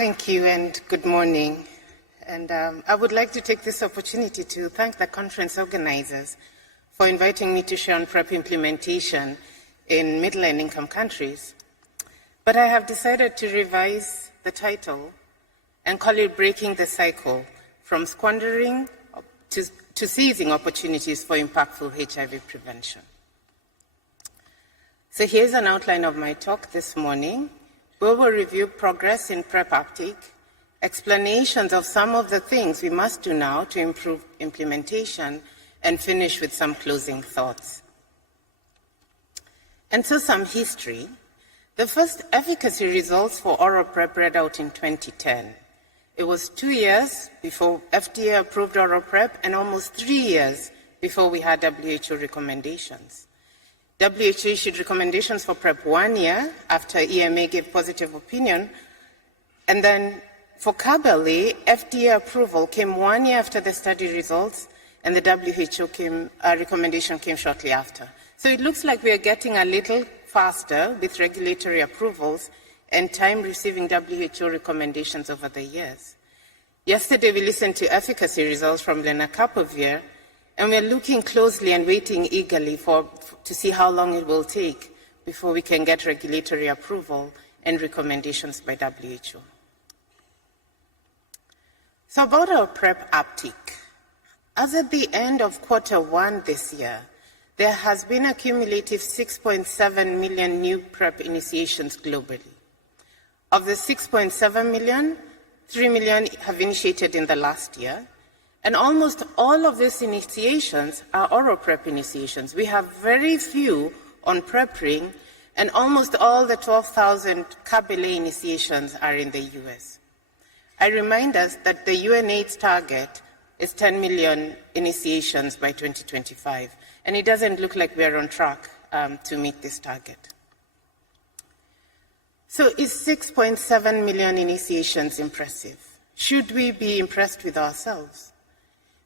Thank you and good morning. And I would like to take this opportunity to thank the conference organizers for inviting me to share on PrEP implementation in middle and income countries. But I have decided to revise the title and call it Breaking the Cycle from Squandering to Seizing Opportunities for Impactful HIV Prevention. So here's an outline of my talk this morning. We will review progress in PrEP uptake, explanations of some of the things we must do now to improve implementation, and finish with some closing thoughts. And so some history. The first efficacy results for oral PrEP read out in 2010. It was 2 years before FDA approved oral PrEP and almost 3 years before we had WHO recommendations. WHO issued recommendations for PrEP 1 year after EMA gave positive opinion, and then for Caberly, FDA approval came 1 year after the study results, and the WHO recommendation came shortly after. So it looks like we are getting a little faster with regulatory approvals and time receiving WHO recommendations over the years. Yesterday, we listened to efficacy results from lenacapavir, and we're looking closely and waiting eagerly to see how long it will take before we can get regulatory approval and recommendations by WHO. So about our PrEP uptake. As at the end of Q1 this year, there has been a cumulative 6.7 million new PrEP initiations globally. Of the 6.7 million, 3 million have initiated in the last year, and almost all of these initiations are oral PrEP initiations. We have very few on PrEP ring, and almost all the 12,000 Caberly initiations are in the US. I remind us that the UNAIDS target is 10 million initiations by 2025, and it doesn't look like we're on track to meet this target. So is 6.7 million initiations impressive? Should we be impressed with ourselves?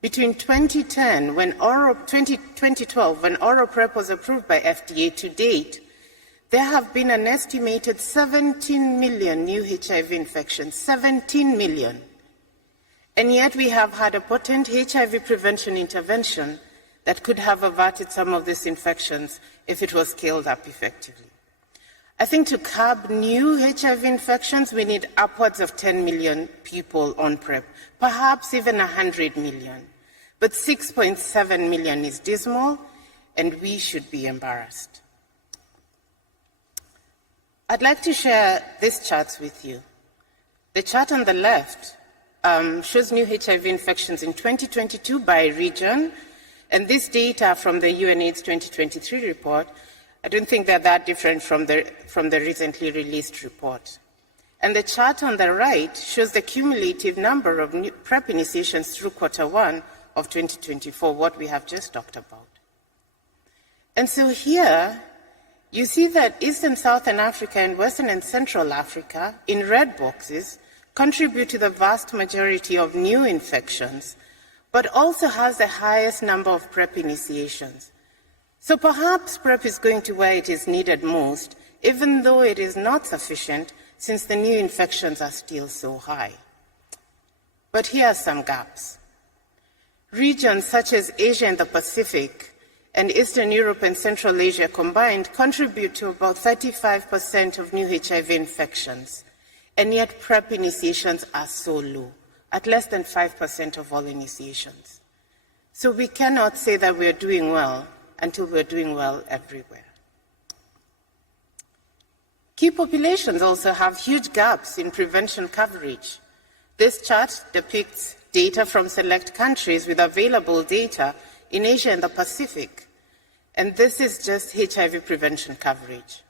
Between 2012, when oral PrEP was approved by FDA to date, there have been an estimated 17 million new HIV infections, 17 million. And yet we have had a potent HIV prevention intervention that could have averted some of these infections if it was scaled up effectively. I think to curb new HIV infections, we need upwards of 10 million people on PrEP, perhaps even 100 million. But 6.7 million is dismal, and we should be embarrassed. I'd like to share these charts with you. The chart on the left shows new HIV infections in 2022 by region, and this data from the UNAIDS 2023 report, I don't think they're that different from the recently released report. And the chart on the right shows the cumulative number of new PrEP initiations through Q1 of 2024, what we have just talked about. And so here, you see that East and Southern Africa and Western and Central Africa, in red boxes, contribute to the vast majority of new infections, but also has the highest number of PrEP initiations. So perhaps PrEP is going to where it is needed most, even though it is not sufficient, since the new infections are still so high. But here are some gaps. Regions such as Asia and the Pacific and Eastern Europe and Central Asia combined contribute to about 35% of new HIV infections, and yet PrEP initiations are so low, at less than 5% of all initiations. So we cannot say that we're doing well until we're doing well everywhere. Key populations also have huge gaps in prevention coverage. This chart depicts data from select countries with available data in Asia and the Pacific. And this is just HIV prevention coverage.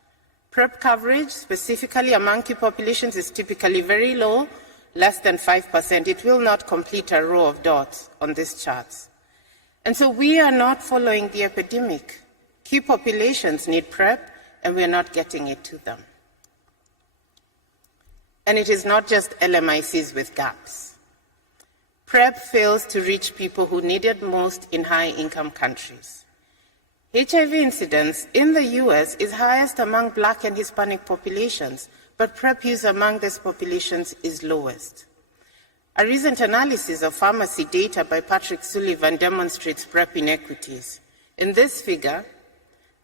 PrEP coverage, specifically among key populations, is typically very low, less than 5%. It will not complete a row of dots on these charts. And so we are not following the epidemic. Key populations need PrEP, and we are not getting it to them. And it is not just LMICs with gaps. PrEP fails to reach people who need it most in high-income countries. HIV incidence in the US is highest among Black and Hispanic populations, but PrEP use among these populations is lowest. A recent analysis of pharmacy data by Patrick Sullivan demonstrates PrEP inequities. In this figure,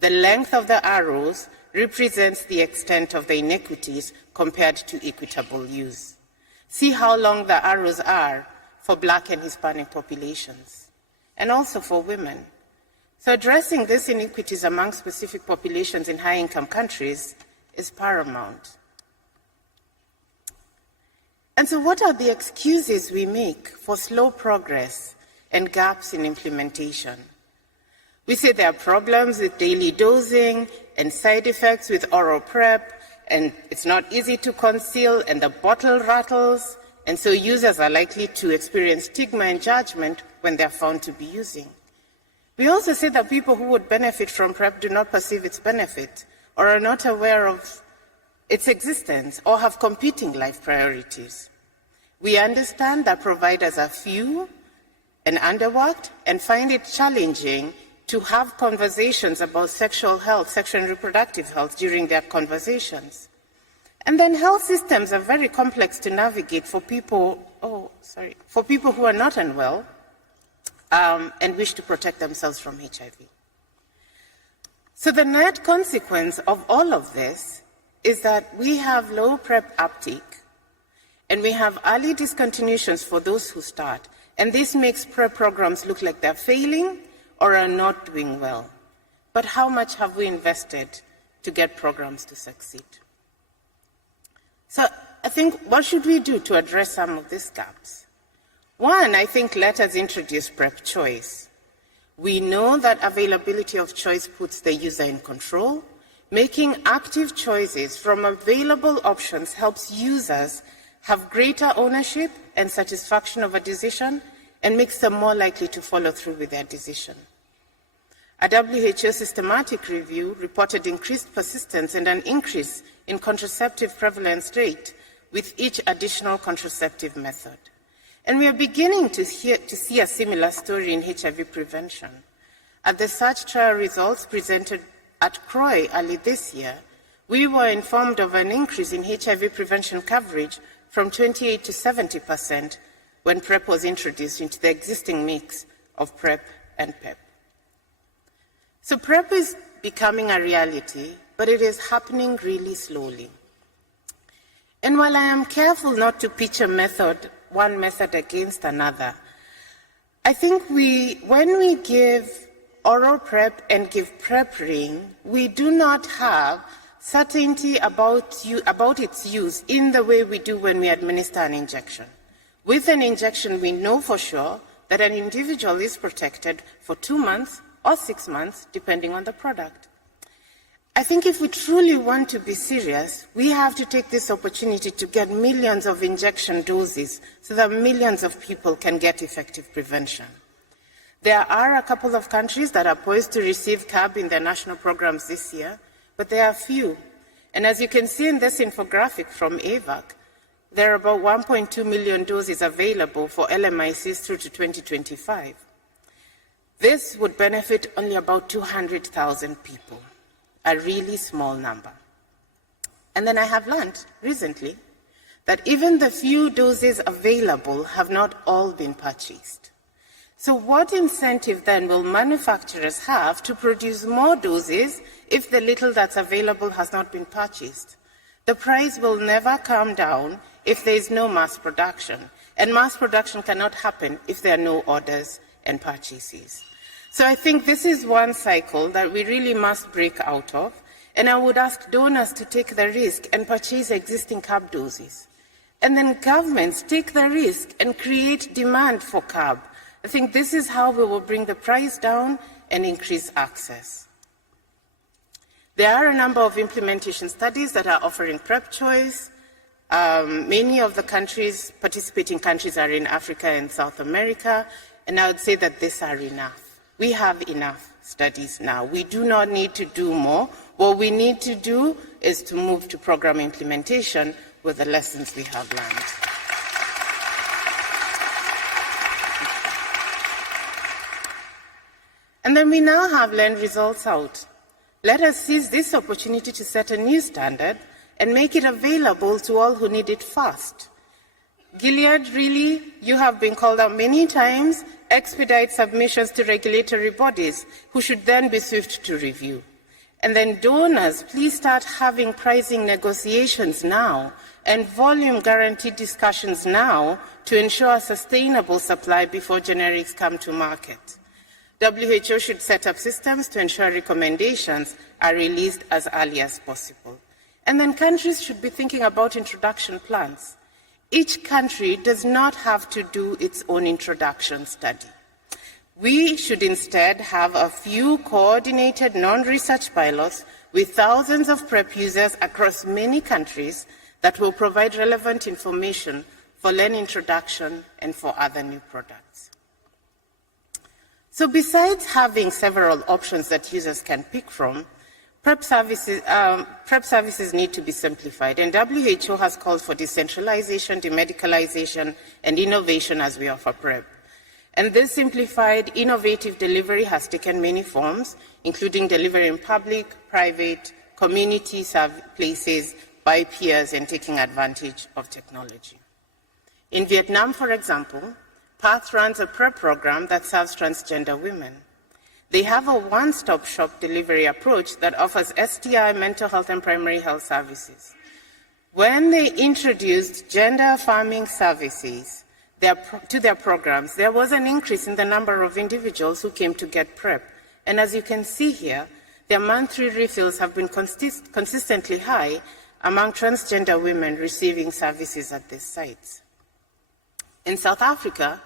the length of the arrows represents the extent of the inequities compared to equitable use. See how long the arrows are for Black and Hispanic populations, and also for women. So addressing these inequities among specific populations in high-income countries is paramount. And so what are the excuses we make for slow progress and gaps in implementation? We say there are problems with daily dosing and side effects with oral PrEP, and it's not easy to conceal, and the bottle rattles, and so users are likely to experience stigma and judgment when they're found to be using. We also say that people who would benefit from PrEP do not perceive its benefit or are not aware of its existence or have competing life priorities. We understand that providers are few and underworked and find it challenging to have conversations about sexual health, sexual and reproductive health during their conversations. And then health systems are very complex to navigate for people, who are not unwell and wish to protect themselves from HIV. So the net consequence of all of this is that we have low PrEP uptake and we have early discontinuations for those who start. And this makes PrEP programs look like they're failing or are not doing well. But how much have we invested to get programs to succeed? So I think, what should we do to address some of these gaps? One, I think, let us introduce PrEP choice. We know that availability of choice puts the user in control. Making active choices from available options helps users have greater ownership and satisfaction of a decision and makes them more likely to follow through with their decision. A WHO systematic review reported increased persistence and an increase in contraceptive prevalence rate with each additional contraceptive method. And we are beginning to see a similar story in HIV prevention. At the SARCH trial results presented at CROI early this year, we were informed of an increase in HIV prevention coverage from 28 to 70% when PrEP was introduced into the existing mix of PrEP and PEP. So PrEP is becoming a reality, but it is happening really slowly. And while I am careful not to pitch one method against another, I think when we give oral PrEP and give PrEP ring, we do not have certainty about its use in the way we do when we administer an injection. With an injection, we know for sure that an individual is protected for 2 months or 6 months, depending on the product. I think if we truly want to be serious, we have to take this opportunity to get millions of injection doses so that millions of people can get effective prevention. There are a couple of countries that are poised to receive CAB in their national programs this year, but there are few. And as you can see in this infographic from AVAC, there are about 1.2 million doses available for LMICs through to 2025. This would benefit only about 200,000 people, a really small number. And then I have learned recently that even the few doses available have not all been purchased. So what incentive then will manufacturers have to produce more doses if the little that's available has not been purchased? The price will never come down if there is no mass production, and mass production cannot happen if there are no orders and purchases. So I think this is one cycle that we really must break out of, and I would ask donors to take the risk and purchase existing CAB doses. And then governments take the risk and create demand for CAB. I think this is how we will bring the price down and increase access. There are a number of implementation studies that are offering PrEP choice. Many of the participating countries are in Africa and South America, and I would say that these are enough. We have enough studies now. We do not need to do more. What we need to do is to move to program implementation with the lessons we have learned. And then we now have learned results out. Let us seize this opportunity to set a new standard and make it available to all who need it fast. Gilead, really, you have been called out many times, expedite submissions to regulatory bodies, who should then be swift to review. And then donors, please start having pricing negotiations now and volume guarantee discussions now to ensure a sustainable supply before generics come to market. WHO should set up systems to ensure recommendations are released as early as possible. And then countries should be thinking about introduction plans. Each country does not have to do its own introduction study. We should instead have a few coordinated non-research pilots with thousands of PrEP users across many countries that will provide relevant information for LEN introduction and for other new products. So besides having several options that users can pick from, PrEP services need to be simplified, and WHO has called for decentralization, demedicalization, and innovation as we offer PrEP. And this simplified, innovative delivery has taken many forms, including delivery in public, private, community places, by peers, and taking advantage of technology. In Vietnam, for example, PATH runs a PrEP program that serves transgender women. They have a one-stop shop delivery approach that offers STI, mental health, and primary health services. When they introduced gender-affirming services to their programs, there was an increase in the number of individuals who came to get PrEP. And as you can see here, their monthly refills have been consistently high among transgender women receiving services at these sites. In South Africa,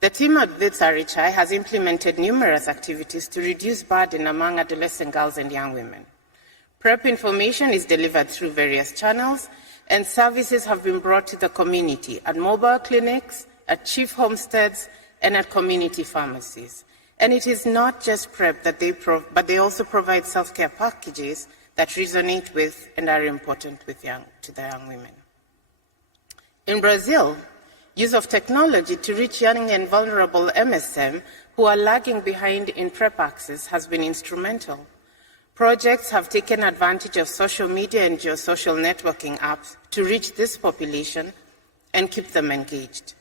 the team at WITS RHI has implemented numerous activities to reduce burden among adolescent girls and young women. PrEP information is delivered through various channels, and services have been brought to the community at mobile clinics, at chief homesteads, and at community pharmacies. And it is not just PrEP that but they also provide self-care packages that resonate with and are important to the young women. In Brazil, use of technology to reach young and vulnerable MSM who are lagging behind in PrEP access has been instrumental. Projects have taken advantage of social media and geosocial networking apps to reach this population and keep them engaged.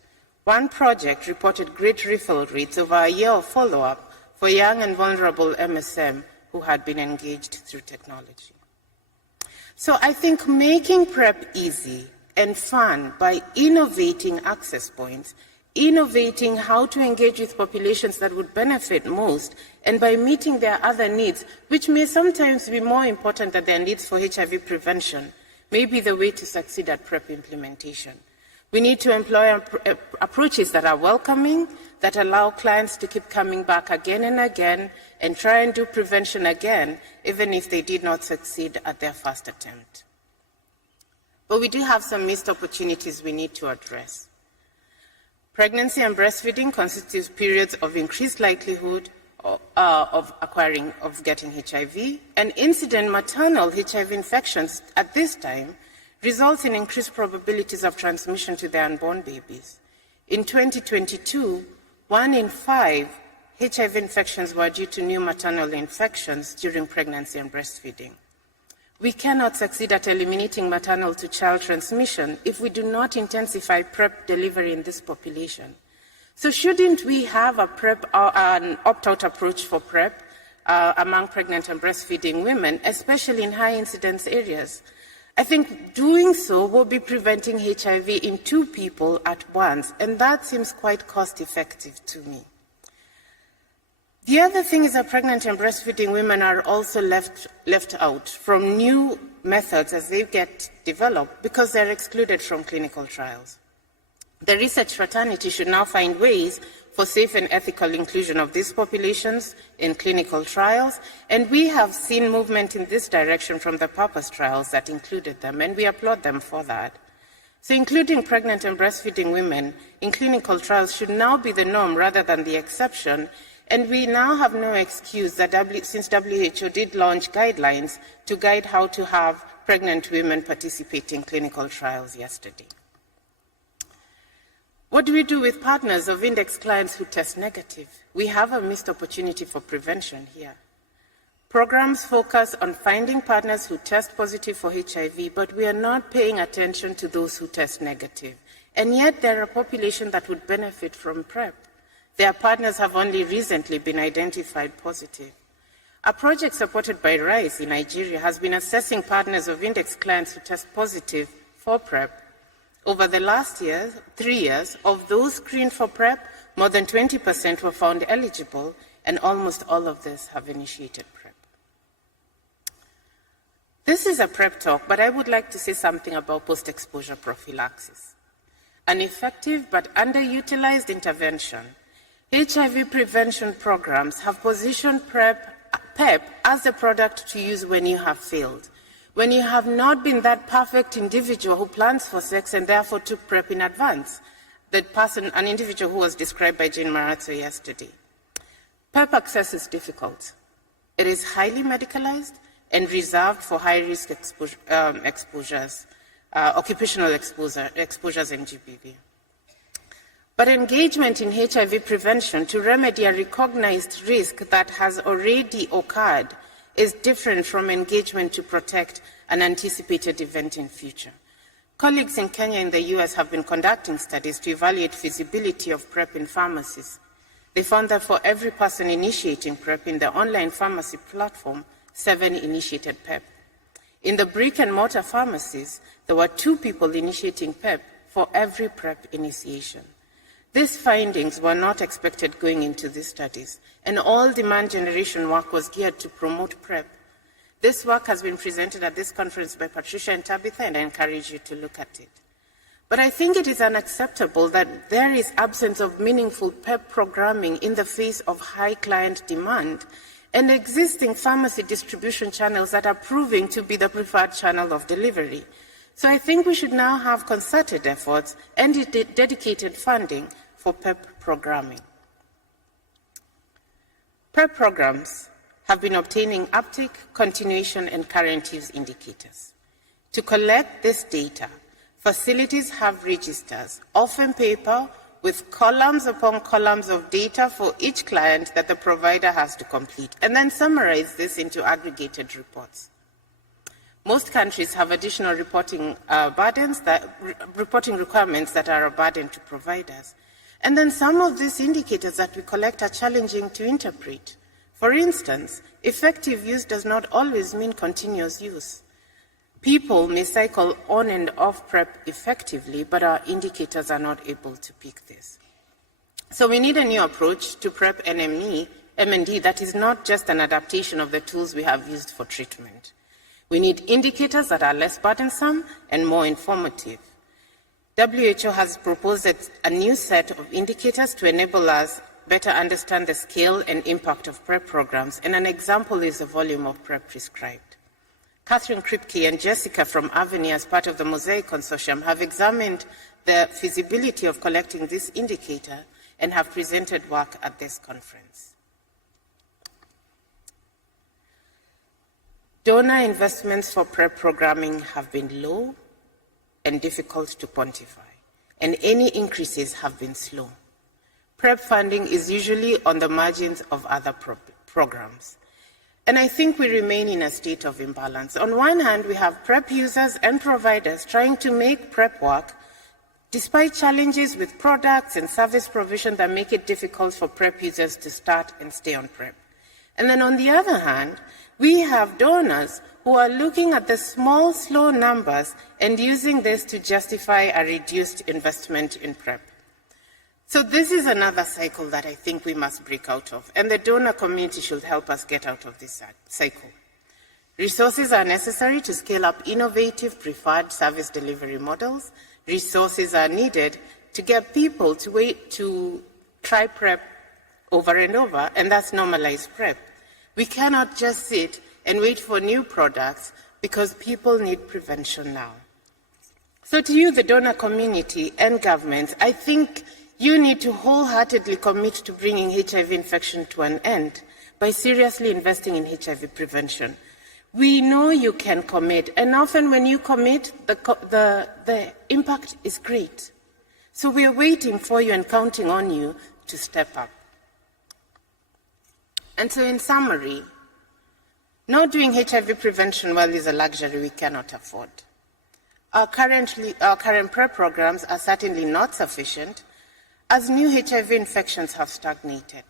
One project reported great refill rates over a year of follow-up for young and vulnerable MSM who had been engaged through technology. So I think making PrEP easy and fun by innovating access points, innovating how to engage with populations that would benefit most, and by meeting their other needs, which may sometimes be more important than their needs for HIV prevention, may be the way to succeed at PrEP implementation. We need to employ approaches that are welcoming, that allow clients to keep coming back again and again, and try and do prevention again, even if they did not succeed at their first attempt. But we do have some missed opportunities we need to address. Pregnancy and breastfeeding constitutes periods of increased likelihood of getting HIV, and incident maternal HIV infections at this time results in increased probabilities of transmission to their unborn babies. In 2022, 1 in 5 HIV infections were due to new maternal infections during pregnancy and breastfeeding. We cannot succeed at eliminating maternal to child transmission if we do not intensify PrEP delivery in this population. So shouldn't we have an opt-out approach for PrEP among pregnant and breastfeeding women, especially in high incidence areas? I think doing so will be preventing HIV in 2 people at once, and that seems quite cost-effective to me. The other thing is that pregnant and breastfeeding women are also left out from new methods as they get developed because they're excluded from clinical trials. The research fraternity should now find ways for safe and ethical inclusion of these populations in clinical trials, and we have seen movement in this direction from the PURPOSE trials that included them, and we applaud them for that. So including pregnant and breastfeeding women in clinical trials should now be the norm rather than the exception. And we now have no excuse that since WHO did launch guidelines to guide how to have pregnant women participate in clinical trials yesterday. What do we do with partners of index clients who test negative? We have a missed opportunity for prevention here. Programs focus on finding partners who test positive for HIV, but we are not paying attention to those who test negative. And yet there are a population that would benefit from PrEP. Their partners have only recently been identified positive. A project supported by RISE in Nigeria has been assessing partners of index clients who test positive for PrEP. Over the last 3 years, of those screened for PrEP, more than 20% were found eligible, and almost all of this have initiated PrEP. This is a PrEP talk, but I would like to say something about post-exposure prophylaxis. An effective but underutilized intervention. HIV prevention programs have positioned PrEP as the product to use when you have failed, when you have not been that perfect individual who plans for sex and therefore took PrEP in advance, an individual who was described by Jane Marazzo yesterday. PrEP access is difficult. It is highly medicalized and reserved for high-risk exposures, occupational exposures and GBV. But engagement in HIV prevention to remedy a recognized risk that has already occurred is different from engagement to protect an anticipated event in future. Colleagues in Kenya and the US have been conducting studies to evaluate feasibility of PrEP in pharmacies. They found that for every person initiating PrEP in the online pharmacy platform, 7 initiated PrEP. In the brick-and-mortar pharmacies, there were 2 people initiating PrEP for every PrEP initiation. These findings were not expected going into these studies, and all demand generation work was geared to promote PrEP. This work has been presented at this conference by Patricia and Tabitha, and I encourage you to look at it. But I think it is unacceptable that there is absence of meaningful PrEP programming in the face of high client demand and existing pharmacy distribution channels that are proving to be the preferred channel of delivery. So I think we should now have concerted efforts and dedicated funding for PrEP programming. PrEP programs have been obtaining uptake, continuation, and current use indicators. To collect this data, facilities have registers, often paper, with columns upon columns of data for each client that the provider has to complete, and then summarize this into aggregated reports. Most countries have additional reporting requirements that are a burden to providers. And then some of these indicators that we collect are challenging to interpret. For instance, effective use does not always mean continuous use. People may cycle on and off PrEP effectively, but our indicators are not able to pick this. So we need a new approach to PrEP MND that is not just an adaptation of the tools we have used for treatment. We need indicators that are less burdensome and more informative. WHO has proposed a new set of indicators to enable us better understand the scale and impact of PrEP programs, and an example is the volume of PrEP prescribed. Catherine Kripke and Jessica from Aveni, as part of the Mosaic Consortium, have examined the feasibility of collecting this indicator and have presented work at this conference. Donor investments for PrEP programming have been low and difficult to quantify, and any increases have been slow. PrEP funding is usually on the margins of other programs. And I think we remain in a state of imbalance. On one hand, we have PrEP users and providers trying to make PrEP work, despite challenges with products and service provision that make it difficult for PrEP users to start and stay on PrEP. And then on the other hand, we have donors who are looking at the small, slow numbers and using this to justify a reduced investment in PrEP. So this is another cycle that I think we must break out of, and the donor community should help us get out of this cycle. Resources are necessary to scale up innovative preferred service delivery models. Resources are needed to get people to try PrEP over and over, and that's normalized PrEP. We cannot just sit and wait for new products because people need prevention now. So to you, the donor community and governments, I think you need to wholeheartedly commit to bringing HIV infection to an end by seriously investing in HIV prevention. We know you can commit, and often when you commit, the impact is great. So we are waiting for you and counting on you to step up. And so in summary, Not doing HIV prevention well is a luxury we cannot afford. Our current PrEP programs are certainly not sufficient, as new HIV infections have stagnated.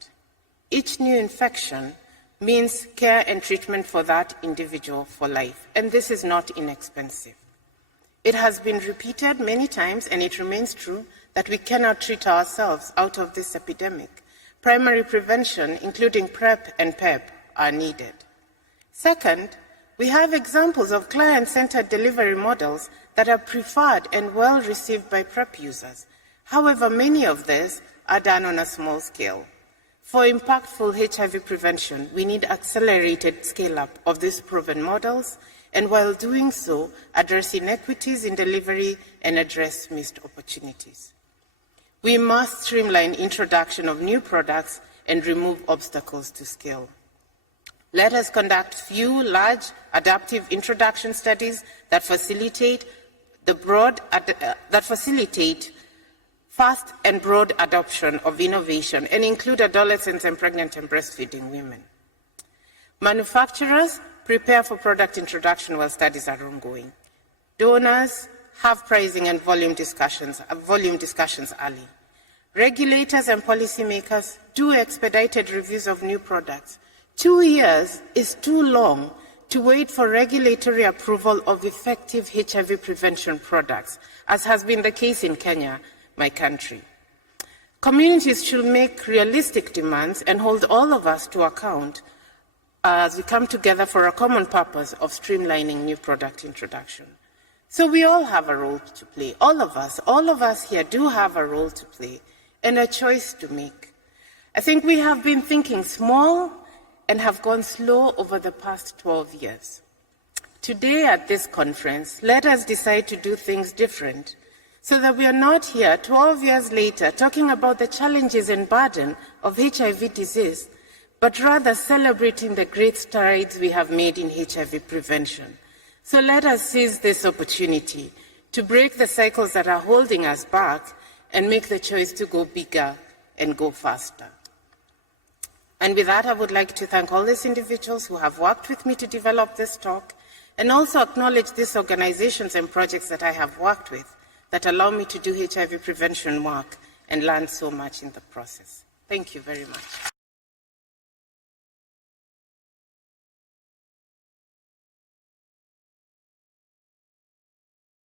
Each new infection means care and treatment for that individual for life, and this is not inexpensive. It has been repeated many times, and it remains true, that we cannot treat ourselves out of this epidemic. Primary prevention, including PrEP and PEP, are needed. Second, we have examples of client-centered delivery models that are preferred and well received by PrEP users. However, many of these are done on a small scale. For impactful HIV prevention, we need accelerated scale-up of these proven models, and while doing so, address inequities in delivery and address missed opportunities. We must streamline introduction of new products and remove obstacles to scale. Let us conduct few large adaptive introduction studies that facilitate fast and broad adoption of innovation and include adolescents and pregnant and breastfeeding women. Manufacturers prepare for product introduction while studies are ongoing. Donors have pricing and volume discussions early. Regulators and policymakers do expedited reviews of new products. 2 years is too long to wait for regulatory approval of effective HIV prevention products, as has been the case in Kenya, my country. Communities should make realistic demands and hold all of us to account as we come together for a common purpose of streamlining new product introduction. So we all have a role to play. All of us here do have a role to play and a choice to make. I think we have been thinking small and have gone slow over the past 12 years. Today at this conference, let us decide to do things different so that we are not here 12 years later talking about the challenges and burden of HIV disease, but rather celebrating the great strides we have made in HIV prevention. So let us seize this opportunity to break the cycles that are holding us back and make the choice to go bigger and go faster. And with that, I would like to thank all these individuals who have worked with me to develop this talk, and also acknowledge these organizations and projects that I have worked with that allow me to do HIV prevention work and learn so much in the process. Thank you very much.